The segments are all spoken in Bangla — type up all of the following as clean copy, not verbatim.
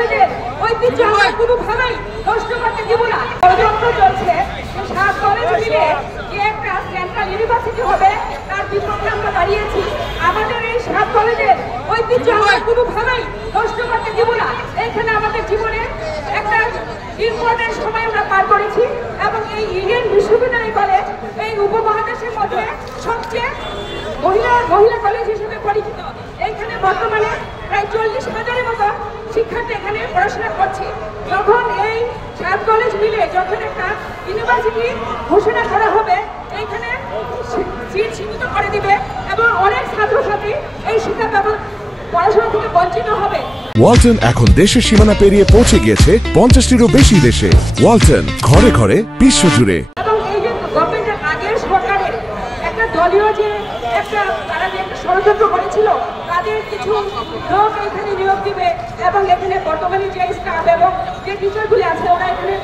কলেজের ঐতিহ্য আমরা কোনোভাবেই নষ্ট করতে দিব না। ষড়যন্ত্র চলছে 7 কলেজ মিলে যে একটা সেন্ট্রাল ইউনিভার্সিটি হবে তার বিপক্ষে আমরা দাঁড়িয়েছি। আমাদের এই 7 কলেজের ঐতিহ্য আমরা কোনোভাবেই নষ্ট করতে দিব না। এখানে আমাদের জীবনে একটা ইম্পর্টেন্ট সময় আমরা পার করেছি এবং এই ইন্ডিয়ান বিশ্ববিদ্যালয় কলেজ এই উপমহাদেশের মধ্যে সবচেয়ে মহিলা কলেজ হিসেবে পরিচিত। এইখানে বর্তমানে প্রায় 40,000-এর মতো শিক্ষার্থী এখানে পড়াশোনা করছে। যখন এই 7 কলেজ মিলে যখন একটা ইউনিভার্সিটি ঘোষণা করা হবে, এইখানে সিট সীমিত করে দিবে এবং অনেক ছাত্রছাত্রী এই শিক্ষা পড়াশোনা থেকে বঞ্চিত হবে। ওয়ালটন এখন দেশের সীমানা পেরিয়ে পৌঁছে গিয়েছে 50টিরও বেশি দেশে। ওয়ালটন, ঘরে ঘরে, বিশ্বজুড়ে। এবং এই যে গভর্নমেন্টের আগের সরকারের একটা দলীয় যে তারা যে একটা ষড়যন্ত্র করেছিল, তাদের কিছু লোক এখানে নিয়োগ দিবে এবং এখানে বর্তমানে যে স্টাফ এবং যে টিচারগুলি আছে ওরা এখানে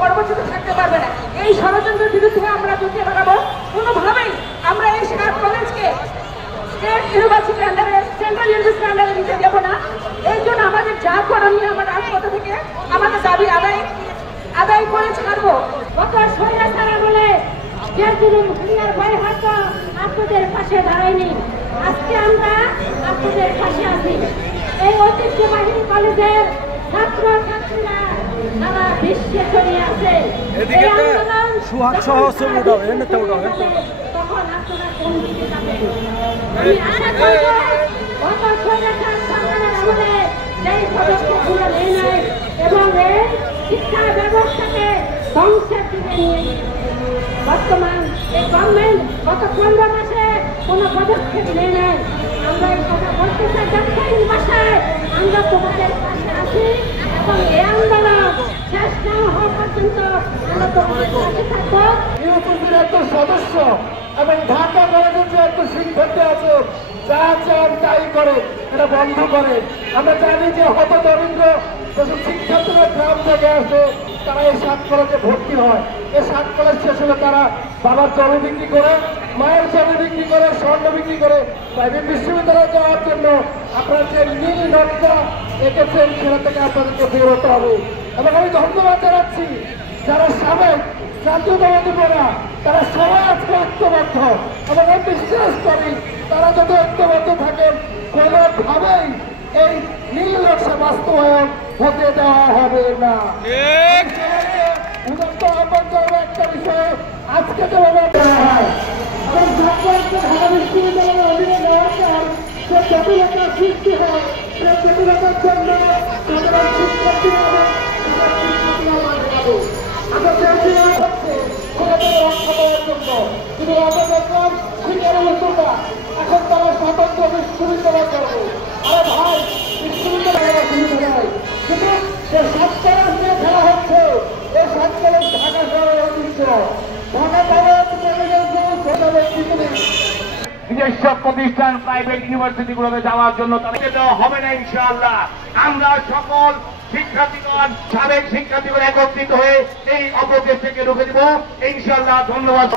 পরবর্তীতে থাকতে পারবে না। এই ষড়যন্ত্রের বিরুদ্ধে আমরা যুদ্ধে দাঁড়াবো। কোনোভাবেই আমরা এই 7 কলেজকে স্টেট ইউনিভার্সিটির আন্ডারে, সেন্ট্রাল ইউনিভার্সিটির আন্ডারে নিতে দেবো না। এই জন্য আমাদের যা করণীয় আমরা রাজপথ থেকে আমাদের দাবি আদায় করে ছাড়বো। গত স্বৈরাচার আমলে জেলজুলুম হুলিয়ার ভয়ে হয়তো আপনাদের পাশে দাঁড়ায়নি, আজকে আমরা আপনাদের পাশে আছি। এই ঐতিহ্যবাহী কলেজের ছাত্র ছাত্রীরা সারা বিশ্বে ছড়িয়ে আছে। এই আন্দোলন তখন আপনারা কোন দিকে যাবেন? আমি আশা করব গত স্বৈরাচার সরকারের আমলে যেই পদক্ষেপগুলো নেয় নাই এবং এই শিক্ষা ব্যবস্থাকে ধ্বংসের দিকে নিয়ে বর্তমান এই গভর্নমেন্ট গত 15 মাসে কোনো পদক্ষেপ নেয় নাই। আমরা এই কথা বলতে চাই ব্যবসায়ীর ভাষায়, আমরা তোমাদের পাশে আছি এবং এই আন্দোলন শেষ না হওয়া পর্যন্ত আমরা তোমাদের পাশে থাকবো। ইউপির একটা সদস্য এবং ঢাকা কলেজের যে একটা শিক্ষার্থী আছে যা চান তাই করে, এটা বন্ধ করে। আমরা জানি যে হতদরিদ্র যেসব শিক্ষার্থীরা গ্রাম থেকে আসে তারা এই 7 কলেজে ভর্তি হয়। এই 7 কলেজ শেষ হলে তারা বাবার জমি বিক্রি করে, মায়ের জমি বিক্রি করে, স্বর্ণ বিক্রি করে প্রাইভেট বিশ্ববিদ্যালয়ে যাওয়ার জন্য আপনারা যে নীল নকশা এঁকেছেন সেটা থেকে আপনাদেরকে বেরোতে হবে। এবং আমি ধন্যবাদ জানাচ্ছি যারা সাবেক জাতীয়তাবাদী পড়া তারা সবাই আজকে ঐক্যবদ্ধ এবং আমি বিশ্বাস করি তারা যদি ঐক্যবদ্ধ থাকেন কোনোভাবেই এই নীল নকশা বাস্তবায়ন হতে দেওয়া হবে না। উদাত্ত আহ্বান করবো একটা বিষয়ে, আজকে যেভাবে দেওয়া হয় এবং ঢাকা বিশ্ববিদ্যালয়ের অধীনে নেওয়ার পর যে জটিলতার সৃষ্টি হয় সেই জটিলতার জন্য সাধারণ শিক্ষার্থীরা আমরা চেয়েছি হচ্ছে রক্ষা দেওয়ার জন্য, কিন্তু আমরা দেখলাম শিকারের উত্তরটা এখন তারা স্বতন্ত্র বিশ্ববিদ্যালয় করবে। আরে ভাই, বিশ্ববিদ্যালয় বিশ্ববিদ্যালয় কিন্তু যে 7 কলেজ নিয়ে খেলা হচ্ছে, এই 7 কলেজ ঢাকা শহরের ঐতিহ্য। ঢাকা কলেজ নিজস্ব প্রতিষ্ঠান প্রাইভেট ইউনিভার্সিটি গুলোতে যাওয়ার জন্য তাদেরকে দেওয়া হবে না ইনশাআল্লাহ। আমরা সকল শিক্ষার্থীগণ, সাবেক শিক্ষার্থীগণ একত্রিত হয়ে এই অপপ্রচেষ্টাকে রুখে দিব ইনশাআল্লাহ। ধন্যবাদ।